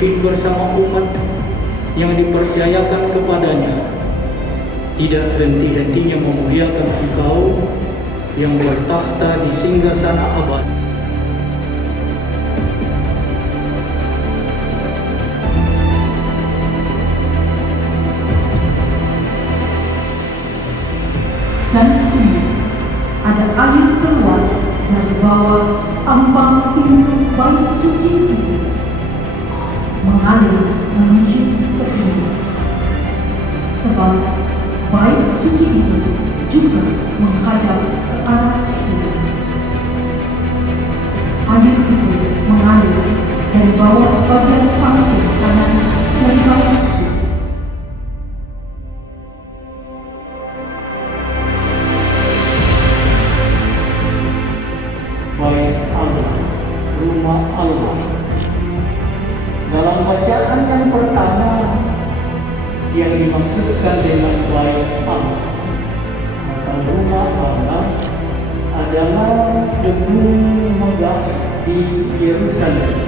memimpin bersama umat yang dipercayakan kepadanya, tidak henti-hentinya memuliakan Engkau yang bertakhta di singgasana abad. Dan sungguh ada air keluar dari bawah ambang pintu bait suci itu, mengalir menuju ke timur. Sebab bait suci itu juga menghadap ke arah timur. Air itu mengalir dari bawah bagian samping kanan dari bait suci. Bait Allah, rumah Allah. Dalam bacaan yang pertama yang dimaksudkan dengan bait Allah atau rumah Allah adalah gedung megah di Yerusalem